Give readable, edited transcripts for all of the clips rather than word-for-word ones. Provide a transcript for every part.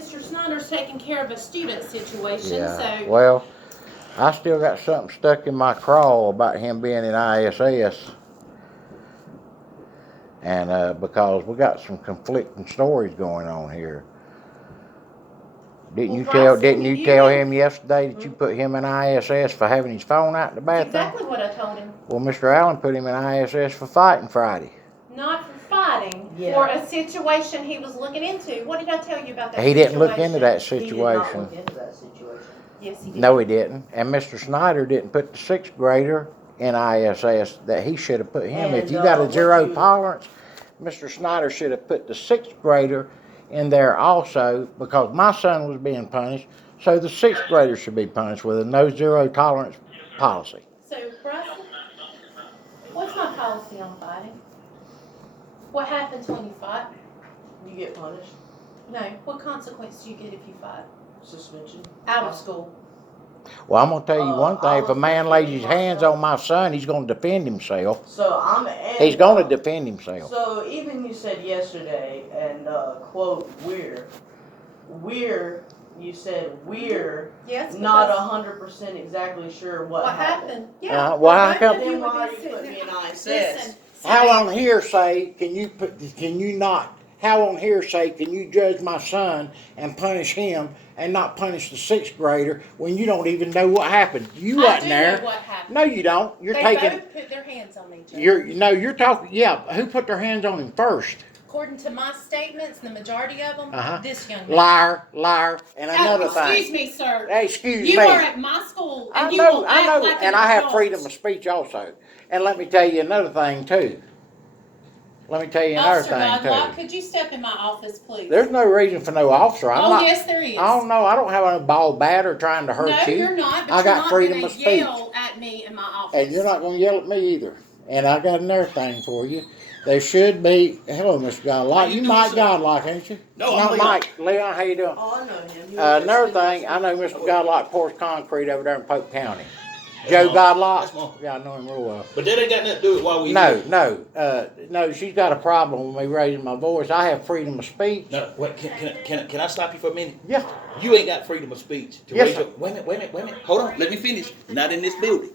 Mr. Snyder's taking care of a student situation, Yeah. so... Well, I still got something stuck in my craw about him being in ISS. And because we got some conflicting stories going on here. Didn't you tell him yesterday that you put him in ISS for having his phone out in the bathroom? That's exactly what I told him. Well, Mr. Allen put him in ISS for fighting Friday. Not for fighting, for a situation he was looking into. What did I tell you about that situation? He didn't look into that situation. He did not look into that situation. Yes, he did. No, he didn't. And Mr. Snyder didn't put the 6th grader in ISS that he should have put him. If you got a zero tolerance, Mr. Snyder should have put the 6th grader in there also, because my son was being punished, so the 6th grader should be punished with a no zero tolerance policy. So, Bryson, what's my policy on fighting? What happens when you fight? You get punished. No, what consequence do you get if you fight? Suspension. Out of school. Well, I'm going to tell you one thing. If a man lays his hands on my son, he's going to defend himself. So he's going to defend himself. So even you said yesterday, and quote, we're, you said we're not 100% exactly sure what happened. Yeah. Well, how come? Then why are you putting me in ISS? How on hearsay can you judge my son and punish him and not punish the 6th grader when you don't even know what happened? You wasn't there. I do know what happened. No, you don't. You're they taking. both put their hands on each other. You're talking. Yeah, who put their hands on him first? According to my statements, the majority of them, this young man. Liar, and another thing. Excuse me, sir. Hey, excuse me. You are at my school, and I you know, will act like and an I have adult. freedom of speech also. And let me tell you another thing too. Officer Godlock, could you step in my office, please? There's no reason for no officer. Yes, there is. I don't know. I don't have a ball batter trying to hurt you. No, you're not. But I got freedom of not speech. yell at me in my office. And you're not going to yell at me either. And I got another thing for you. There should be. Hello, Mr. Godlock. You Mike Godlock, ain't you? No, I'm I'm Mike. Leon, how you doing? Oh, I know him. Another thing, I know Mr. Godlock pours concrete over there in Polk County. Joe Godlock? Yeah, I know him real well. But that ain't got nothing to do with why we here. No, she's got a problem with me raising my voice. I have freedom of speech. No, wait, can I stop you for a minute? Yeah. You ain't got freedom of speech to Yes, raise sir. your, wait a minute. Hold on, let me finish. Not in this building.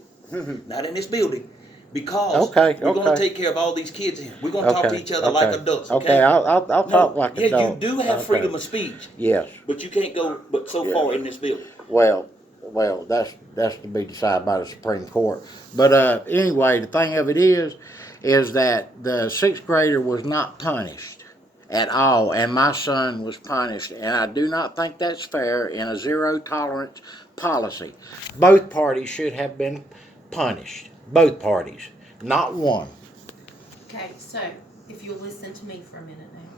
Not in this building. Because we're going to take care of all these kids here. We're going to talk to each other like adults. Okay, I'll talk like adults. Yeah, you do have freedom of speech. Yes. But you can't go so far in this building. Well, that's to be decided by the Supreme Court. But anyway, the thing of it is that the 6th grader was not punished at all, and my son was punished, and I do not think that's fair in a zero tolerance policy. Both parties should have been punished. Both parties, not one. Okay, so if you'll listen to me for a minute now.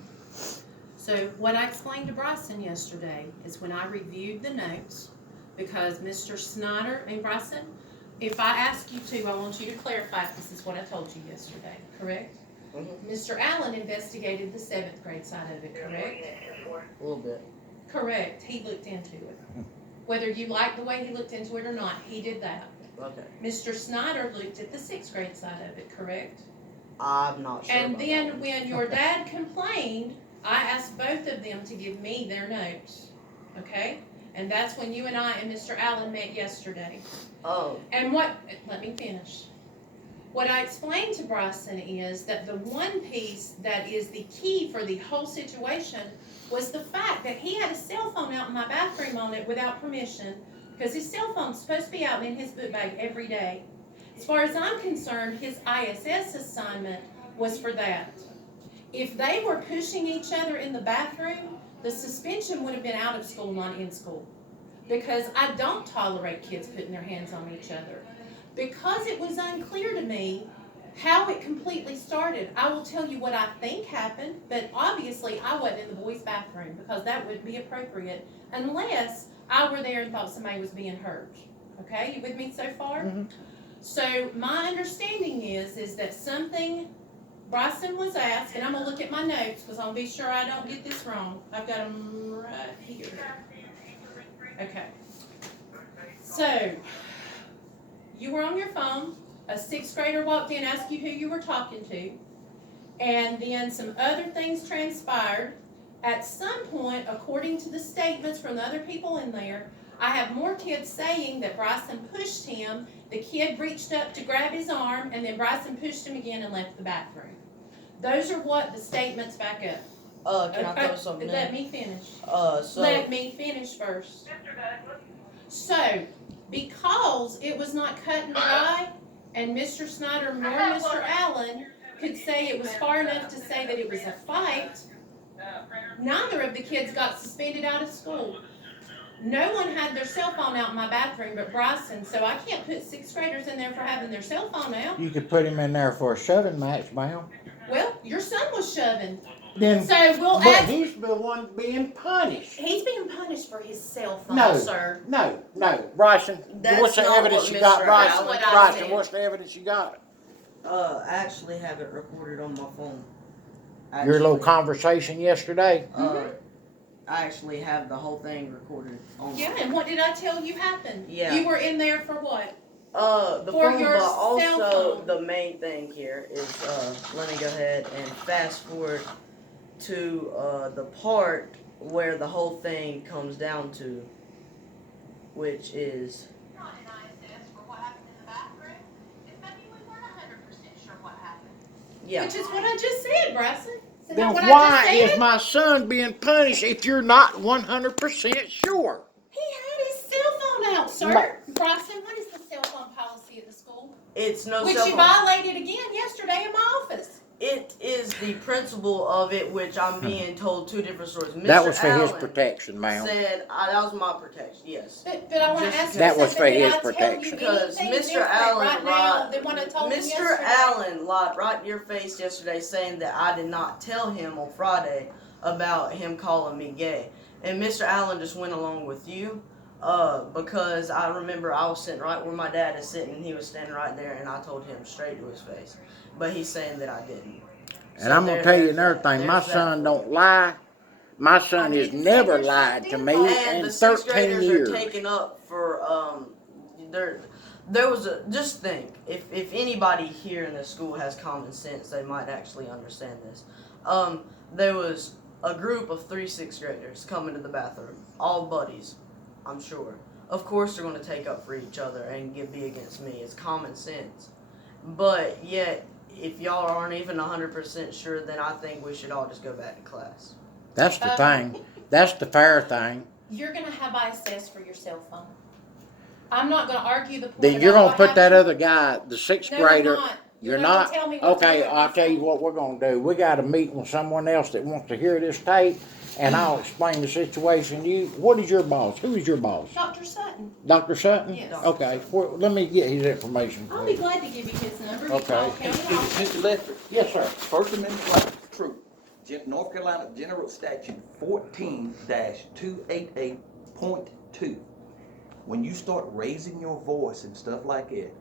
So what I explained to Bryson yesterday is when I reviewed the notes, because Mr. Snyder and Bryson, if I ask you to, I want you to clarify if this is what I told you yesterday, correct? Mm-hmm. Mr. Allen investigated the 7th grade side of it, correct? A little bit. Correct. He looked into it. Whether you like the way he looked into it or not, he did that. Okay. Mr. Snyder looked at the 6th grade side of it, correct? I'm not sure. And then when your dad complained, I asked both of them to give me their notes, okay? And that's when you and I and Mr. Allen met yesterday. Oh. And let me finish. What I explained to Bryson is that the one piece that is the key for the whole situation was the fact that he had a cell phone out in my bathroom on it without permission, because his cell phone's supposed to be out in his book bag every day. As far as I'm concerned, his ISS assignment was for that. If they were pushing each other in the bathroom, the suspension would have been out of school, not in school. Because I don't tolerate kids putting their hands on each other. Because it was unclear to me how it completely started, I will tell you what I think happened, but obviously I wasn't in the boys' bathroom, because that wouldn't be appropriate unless I were there and thought somebody was being hurt. Okay, you with me so far? Mm-hmm. So my understanding is that something Bryson was asked, and I'm going to look at my notes because I'll be sure I don't get this wrong. I've got them right here. Okay. So, you were on your phone. A 6th grader walked in, asked you who you were talking to. And then some other things transpired At some point, according to the statements from the other people in there, I have more kids saying that Bryson pushed him. The kid reached up to grab his arm, and then Bryson pushed him again and left the bathroom. Those are what the statements back up. Can I throw something Let in? me finish. So. Let me finish first. So, because it was not cut and dry, and Mr. Snyder nor Mr. Allen could say it was far enough to say that it was a fight, neither of the kids got suspended out of school. No one had their cell phone out in my bathroom but Bryson, so I can't put 6th graders in there for having their cell phone out. You could put him in there for a shoving match, ma'am. Well, your son was shoving. Then, So we'll but ask. he's the one being punished. He's being punished for his cell phone, No. sir. No, Bryson, That's what's the not evidence what you Mr. got, Bryson? Allen- What I Bryson, said. what's the evidence you got? I actually have it recorded on my phone. Your little Actually, conversation yesterday? I actually have the whole thing recorded on my Yeah, phone. and what did I tell you happened? Yeah. You were in there for what? The For phone, your but cell also phone. the main thing here is, let me go ahead and fast forward to, the part where the whole thing comes down to, which is, Not an ISS for what happened in the bathroom. It's maybe we weren't 100% sure what happened. yeah. Which is what I just said, Bryson. Isn't Then that what I why just is said? my son being punished if you're not 100% sure? He had his cell phone out, sir. Bryson, what is the cell phone policy at the school? It's no Which cell you phone. violated again yesterday in my office. It is the principle of it, which I'm being told two different stories. Mr. That was for his Allen protection, ma'am. said, that was my protection, yes. But I want to Just ask you That was something. for Did his I tell you protection. Because anything Mr. different Allen right now than what I told him Mr. yesterday? Allen lied right in your face yesterday saying that I did not tell him on Friday about him calling me gay. And Mr. Allen just went along with you. Because I remember I was sitting right where my dad is sitting and he was standing right there and I told him straight to his face. But he's saying that I didn't. And I'm going to tell you another thing. My son don't lie. My son has never lied to me And in the 6th 13 graders years. are taken up for there was a, just think, if anybody here in the school has common sense, they might actually understand this. There was a group of 3 6th graders coming to the bathroom, all buddies, I'm sure. Of course they're going to take up for each other and be against me. It's common sense. But yet, if y'all aren't even 100% sure, then I think we should all just go back to class. That's the thing. That's the fair thing. You're going to have ISS for your cell phone. I'm not going to argue the point. Then you're about going to what put that happened. other guy, the 6th No, grader. I'm not. You're not not? gonna tell me what to Okay, do at I'll my tell you school. what we're going to do. We got a meeting with someone else that wants to hear this tape, and I'll explain the situation. What is your boss? Who is your boss? Dr. Sutton. Dr. Sutton? Yes. Okay, let me get his information. I'll be Please. glad to give you his number. Okay. Call county office. Mr. Lester, Yes, sir. First Amendment right is true. North Carolina General Statute 14-288.2. When you start raising your voice and stuff like that,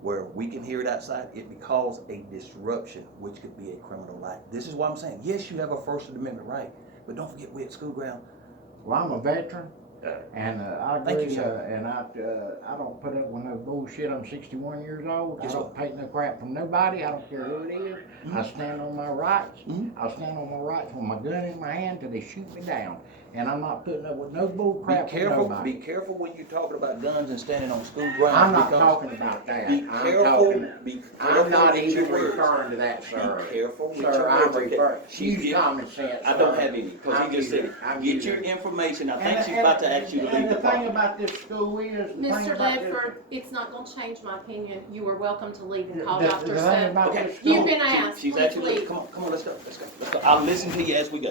where we can hear it outside, it can cause a disruption, which could be a criminal act. This is what I'm saying. Yes, you have a First Amendment right, but don't forget we're at school ground. Well, I'm a veteran, and I Thank you, agree, sir. and I don't put up with no bullshit. I'm 61 years old. Yes, I don't take no crap from nobody. I don't care who it is. I stand on my rights. I stand on my rights with my gun in my hand till they shoot me down. And I'm not putting up with no bull crap from nobody. Be careful when you're talking about guns and standing on school ground. I'm not talking about that. Be careful. I'm not with even your words. referring to that, sir. Be careful with Sir, your I'm words. referring. She's Use common sense. I don't have any, because I'm he just said using- I'm get using- your information. I think she's about to ask you to leave And the the thing park. about this school is, the thing Mr. about this. Ledford, it's not going to change my opinion. You are welcome to leave and The- call the Dr. thing Sutton. about Okay. this school. You've been asked. She's Please actually, leave. come on, let's go. I'll listen to you as we go.